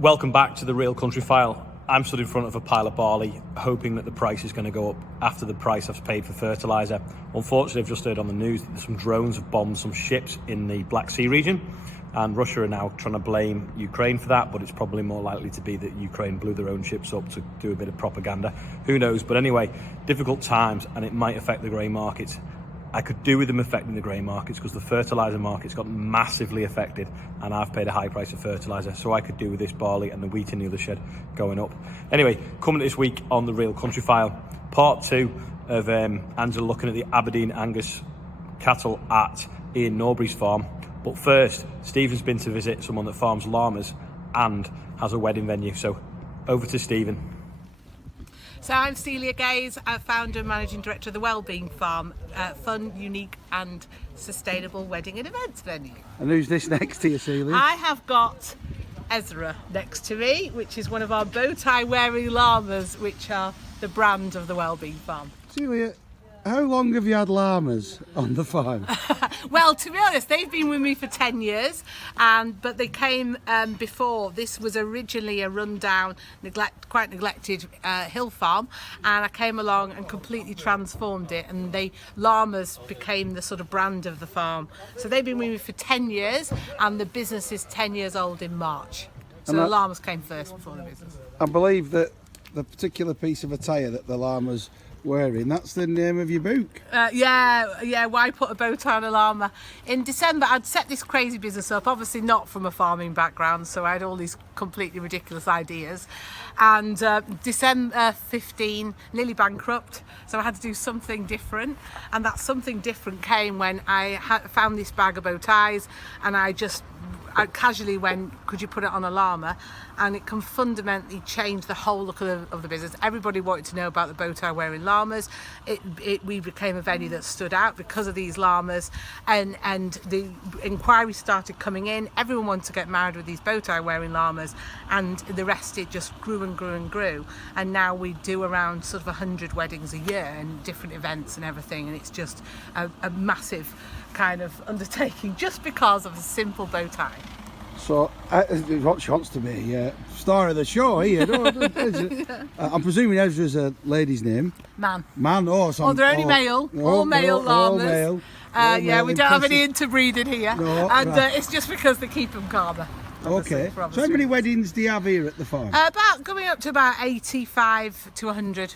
Welcome back to the Real Country File. I'm stood in front of a pile of barley, hoping that the price is going to go up after the price I've paid for fertiliser. Unfortunately, I've just heard on the news that some drones have bombed some ships in the Black Sea region, and Russia are now trying to blame Ukraine for that, but it's probably more likely to be that Ukraine blew their own ships up to do a bit of propaganda. Who knows? But anyway, difficult times, and it might affect the grain markets. I could do with them affecting the grain markets because the fertiliser market's got massively affected, and I've paid a high price of fertiliser, so I could do with this barley and the wheat in the other shed going up. Anyway, coming this week on the Real Country File, part 2 of Angela looking at the Aberdeen Angus cattle at Ian Norbury's farm. But first, Stephen's been to visit someone that farms llamas and has a wedding venue, so over to Stephen. So I'm Celia Gaze, founder and managing director of the Wellbeing Farm, fun, unique and sustainable wedding and events venue. And who's this next to you, Celia? I have got Ezra next to me, which is one of our bow tie wearing llamas, which are the brand of the Wellbeing Farm. Celia, how long have you had llamas on the farm? Well, to be honest, they've been with me for 10 years, but they came before. This was originally a rundown, quite neglected hill farm, and I came along and completely transformed it, and llamas became the sort of brand of the farm. So they've been with me for 10 years, and the business is 10 years old in March. So the llamas came first before the business. I believe that the particular piece of attire that the llama's wearing, that's the name of your book. Yeah, why put a bow tie on a llama? In December I'd set this crazy business up, obviously not from a farming background, so I had all these completely ridiculous ideas, and December 15, nearly bankrupt, so I had to do something different, and that something different came when I found this bag of bow ties, and I casually went, could you put it on a llama? And it can fundamentally change the whole look of the business. Everybody wanted to know about the bow tie wearing llamas. We became a venue that stood out because of these llamas, and the inquiries started coming in. Everyone wanted to get married with these bow tie wearing llamas, and the rest, it just grew and grew and grew. And now we do around sort of 100 weddings a year and different events and everything, and it's just a massive kind of undertaking just because of a simple bow tie. So, what she wants to be star of the show here. I'm presuming Ezra's a lady's name. Man. So they're only male. All male llamas. Yeah, we don't have any interbreeding here. No, and right. It's just because they keep them calmer. Okay. So how many weddings do you have here at the farm? About going up to about 85 to 100,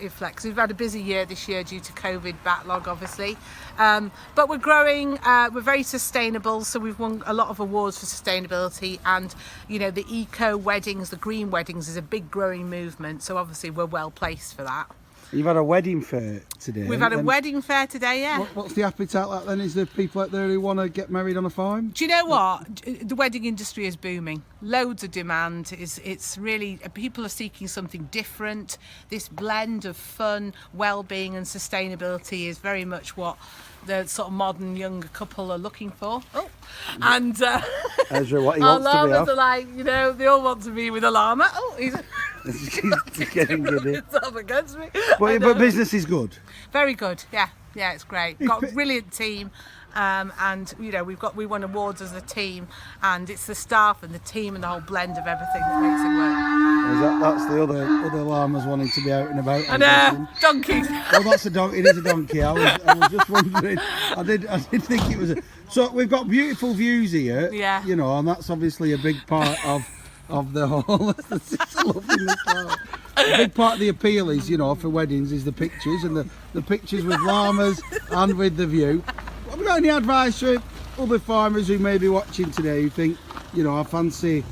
if flex. We've had a busy year this year due to COVID backlog, obviously. But we're growing, we're very sustainable, so we've won a lot of awards for sustainability, and the eco weddings, the green weddings is a big growing movement, so obviously we're well placed for that. You've had a wedding fair today. We've had a wedding fair today, yeah. What's the appetite like then? Is there people out there who want to get married on a farm? Do you know what? The wedding industry is booming. Loads of demand. It's really, people are seeking something different. This blend of fun, well-being and sustainability is very much what the sort of modern young couple are looking for. Oh, and Ezra, what he our wants to be llamas are like, they all want to be with a llama. Oh, he's getting giddy. It's up against me. But business is good. Very good. Yeah, it's great. Got a brilliant team. And we won awards as a team, and it's the staff and the team and the whole blend of everything that makes it work. That's the other llamas wanting to be out and about. And donkeys. Oh, that's a donkey. It is a donkey. I was just wondering. I did think it was. So we've got beautiful views here. Yeah. And that's obviously a big part of the whole. A big part of the appeal is, for weddings, is the pictures, and the pictures with llamas and with the view. Have you got any advice for other farmers who may be watching today who think, I fancy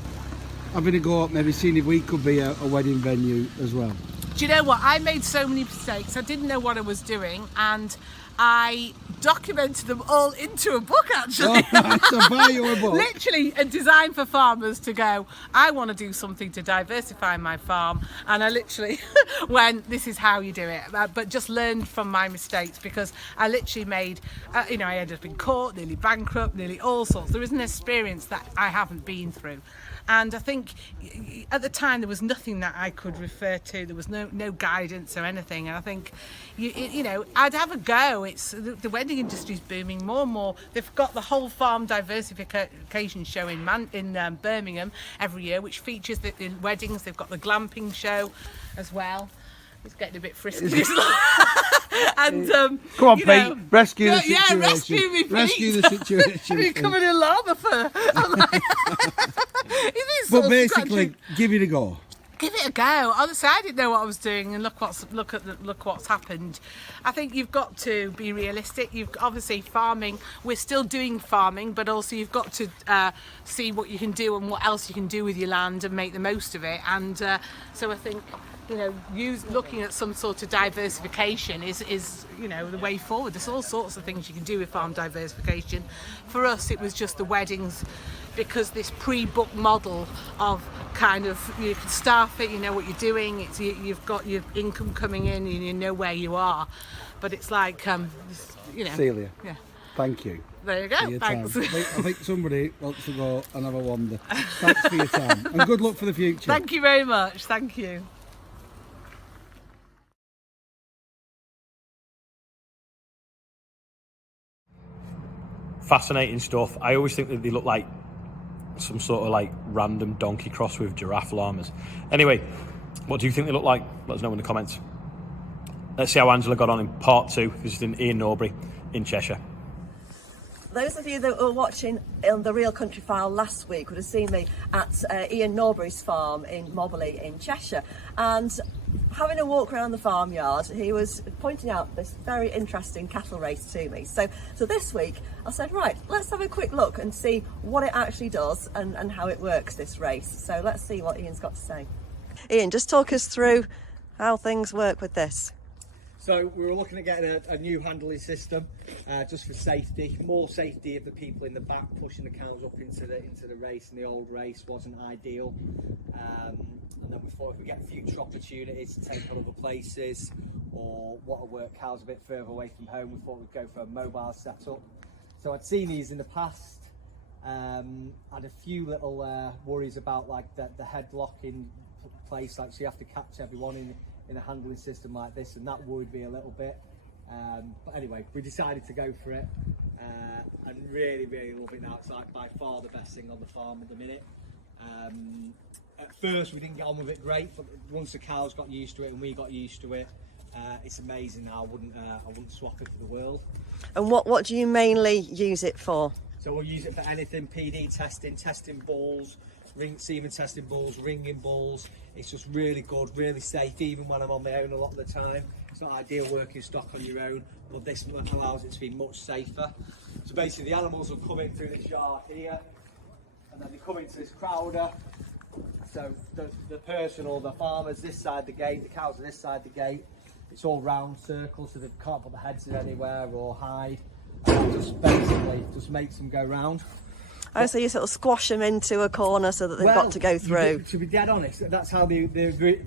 having a go at maybe seeing if we could be a wedding venue as well? Do you know what? I made so many mistakes. I didn't know what I was doing, and I documented them all into a book, actually. Oh, right, so buy you a book. Literally a design for farmers to go, I want to do something to diversify my farm, and I literally went, this is how you do it, but just learned from my mistakes, because I literally made, I ended up in court, nearly bankrupt, nearly all sorts. There is an experience that I haven't been through. And I think at the time there was nothing that I could refer to. There was no guidance or anything. And I think, I'd have a go it's the wedding industry is booming more and more. They've got the whole farm diversification show in Birmingham every year, which features the weddings. They've got the glamping show as well. It's getting a bit frisky. And come on, Pete, rescue the situation. Yeah, rescue me, Pete. Rescue the situation. You're coming in llama fur. But basically, give it a go. Give it a go. Honestly, I didn't know what I was doing, and look what's happened. I think you've got to be realistic. You've obviously farming. We're still doing farming, but also you've got to see what you can do and what else you can do with your land and make the most of it. And so I think, looking at some sort of diversification is the way forward. There's all sorts of things you can do with farm diversification. For us, it was just the weddings, because this pre-book model of kind of, you can staff it, you know what you're doing, you've got your income coming in and you know where you are. But it's like, Celia, yeah. Thank you. There you go, thanks. I think somebody wants to go and have a wander. Thanks for your time, and good luck for the future. Thank you very much, thank you. Fascinating stuff. I always think that they look like some sort of like random donkey cross with giraffe llamas. Anyway, what do you think they look like? Let us know in the comments. Let's see how Angela got on in part 2, visiting Ian Norbury in Cheshire. Those of you that were watching on the Real Country File last week would have seen me at Ian Norbury's farm in Mobberley in Cheshire, and having a walk around the farmyard, he was pointing out this very interesting cattle race to me. So this week I said, right, let's have a quick look and see what it actually does and how it works, this race. So let's see what Ian's got to say. Ian, just talk us through how things work with this. So we were looking at getting a new handling system, just for safety, more safety of the people in the back pushing the cows up into the race, and the old race wasn't ideal. And then we thought if we get future opportunities to take on other places, or want to work cows a bit further away from home, we thought we'd go for a mobile setup. So I'd seen these in the past, had a few little worries about like the headlock in place, like so you have to catch everyone in a handling system like this, and that worried me a little bit. But anyway, we decided to go for it, and really love it now. It's like by far the best thing on the farm at the minute. At first we didn't get on with it great, but once the cows got used to it and we got used to it, it's amazing now. I wouldn't swap it for the world. And what do you mainly use it for? So we'll use it for anything: PD testing bulls, semen testing bulls, ringing bulls. It's just really good, really safe, even when I'm on my own a lot of the time. It's not ideal working stock on your own, but this allows it to be much safer. So basically the animals will come in through this yard here, and then they come into this crowder. So the person or the farmer's this side the gate, the cows are this side the gate. It's all round circles, so they can't put their heads in anywhere or hide. And that just basically just makes them go round. Oh, so you sort of squash them into a corner so that they've got to go through. To be dead honest, that's how the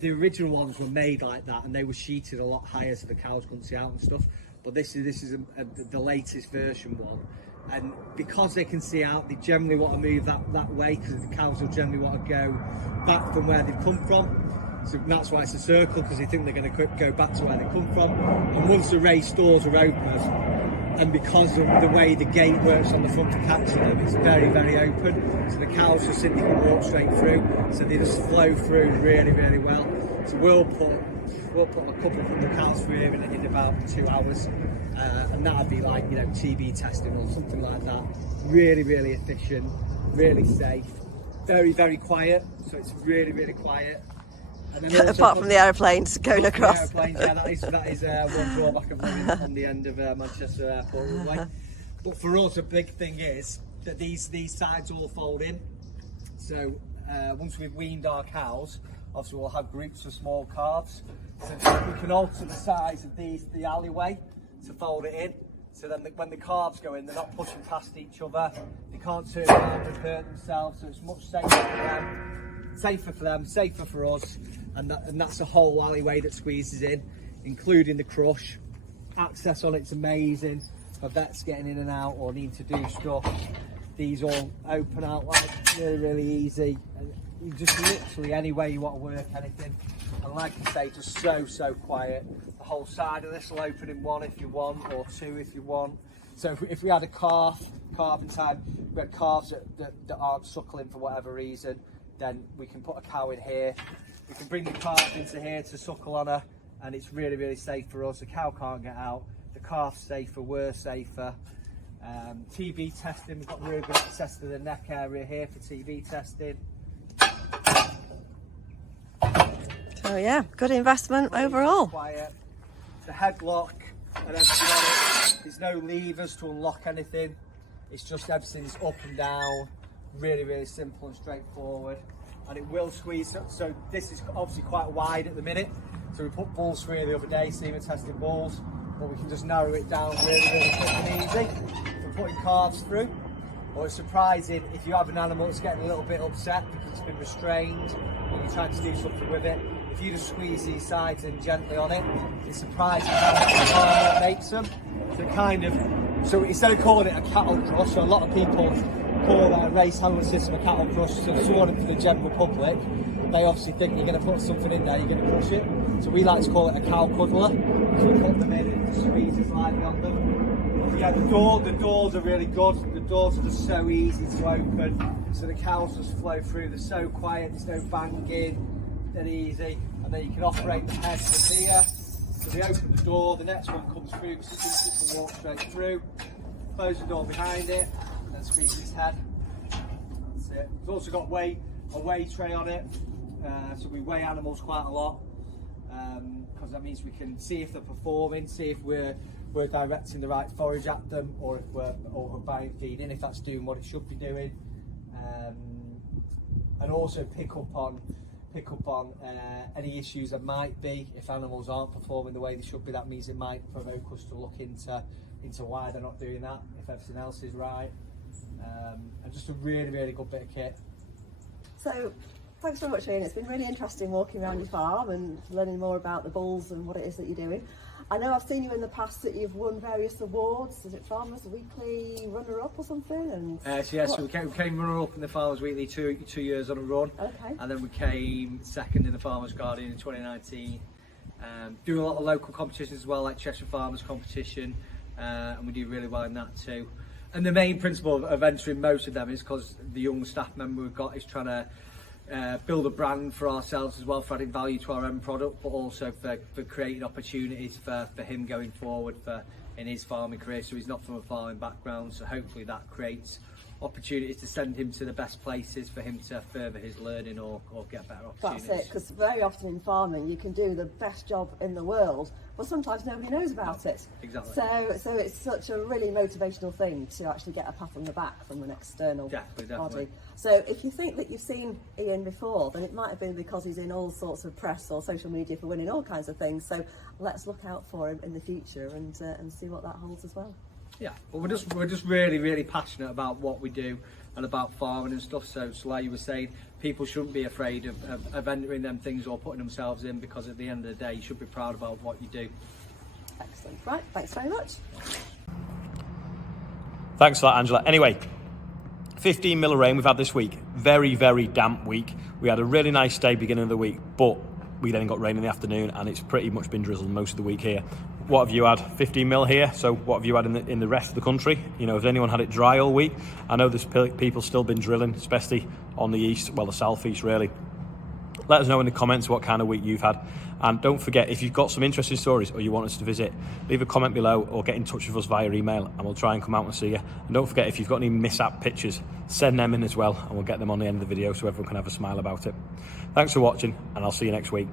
original ones were made, like that, and they were sheeted a lot higher so the cows couldn't see out and stuff. But this is the latest version one, and because they can see out, they generally want to move that way, because the cows will generally want to go back from where they've come from. So that's why it's a circle, because they think they're going to go back to where they come from. And once the raised doors are open, and because of the way the gate works on the front to catch them, it's very open, so the cows just simply can walk straight through, so they just flow through really well. So we'll put a couple of hundred cows through here in about 2 hours, and that'd be like, TB testing or something like that. Really efficient, really safe, very quiet, so it's really quiet. And then apart from the aeroplanes going across. Aeroplanes, yeah, that is one drawback of living on the end of Manchester Airport runway. But for us, a big thing is that these sides all fold in. So once we've weaned our cows, obviously we'll have groups of small calves. So we can alter the size of the alleyway to fold it in. So then when the calves go in, they're not pushing past each other. They can't turn around and hurt themselves. So it's much safer for them, safer for us. And that's the whole alleyway that squeezes in, including the crush. Access on it's amazing for vets getting in and out or needing to do stuff. These all open out like really easy. And you just literally any way you want to work anything. And like I say, just so quiet. The whole side of this will open in one if you want, or two if you want. So if we had a calving time, we had calves that aren't suckling for whatever reason, then we can put a cow in here. We can bring the calf into here to suckle on her, and it's really safe for us. The cow can't get out, the calf's safer, we're safer. TB testing, we've got really good access to the neck area here for TB testing. So yeah, good investment overall. Quiet. The headlock and everything on it, there's no levers to unlock anything. It's just everything's up and down, really simple and straightforward. And it will squeeze, so this is obviously quite wide at the minute. So we put bulls through the other day, semen testing bulls, but we can just narrow it down really quick and easy for putting calves through. Or it's surprising if you have an animal that's getting a little bit upset because it's been restrained and you're trying to do something with it. If you just squeeze these sides in gently on it, it's surprising how much harm it makes them. So instead of calling it a cattle crush, so a lot of people call a race handling system a cattle crush, so someone for the general public, they obviously think you're going to put something in there, you're going to crush it. So we like to call it a cow cuddler. So we put them in and just squeeze it lightly on them. Yeah, the doors are really good. The doors are just so easy to open, so the cows just flow through. They're so quiet, there's no banging, they're easy. And then you can operate the head from here. So we open the door, the next one comes through, because it can walk straight through. Close the door behind it, and then squeeze its head. That's it. It's also got a weigh tray on it, so we weigh animals quite a lot, because that means we can see if they're performing, see if we're directing the right forage at them, or if we're buying feed in, if that's doing what it should be doing, and also pick up on any issues that might be if animals aren't performing the way they should be. That means it might provoke us to look into why they're not doing that, if everything else is right, and just a really good bit of kit. So thanks very much, Ian. It's been really interesting walking around your farm and learning more about the bulls and what it is that you're doing. I know I've seen you in the past that you've won various awards. Is it Farmers Weekly runner-up or something? And so we came runner-up in the Farmers Weekly two years on a run. Okay. And then we came second in the Farmers Guardian in 2019. Do a lot of local competitions as well, like Cheshire Farmers competition, and we do really well in that too. And the main principle of entering most of them is because the young staff member we've got is trying to build a brand for ourselves as well, for adding value to our end product, but also for creating opportunities for him going forward in his farming career. So he's not from a farming background, so hopefully that creates opportunities to send him to the best places for him to further his learning or get better opportunities. That's it, because very often in farming you can do the best job in the world, but sometimes nobody knows about it. Exactly. So it's such a really motivational thing to actually get a pat on the back from an external body. So if you think that you've seen Ian before, then it might have been because he's in all sorts of press or social media for winning all kinds of things. So let's look out for him in the future and see what that holds as well. Yeah, well, we're just really passionate about what we do and about farming and stuff. So like you were saying, people shouldn't be afraid of entering them things or putting themselves in, because at the end of the day, you should be proud about what you do. Excellent. Right, thanks very much. Thanks for that, Angela. Anyway, 15 mil of rain we've had this week. Very damp week. We had a really nice day beginning of the week, but we then got rain in the afternoon, and it's pretty much been drizzling most of the week here. What have you had? 15 mil here. So what have you had in the rest of the country? You know, has anyone had it dry all week? I know there's people still been drilling, especially on the east, well, the southeast really. Let us know in the comments what kind of week you've had. And don't forget, if you've got some interesting stories or you want us to visit, leave a comment below or get in touch with us via email and we'll try and come out and see you. And don't forget, if you've got any mishap pictures, send them in as well and we'll get them on the end of the video so everyone can have a smile about it. Thanks for watching, and I'll see you next week.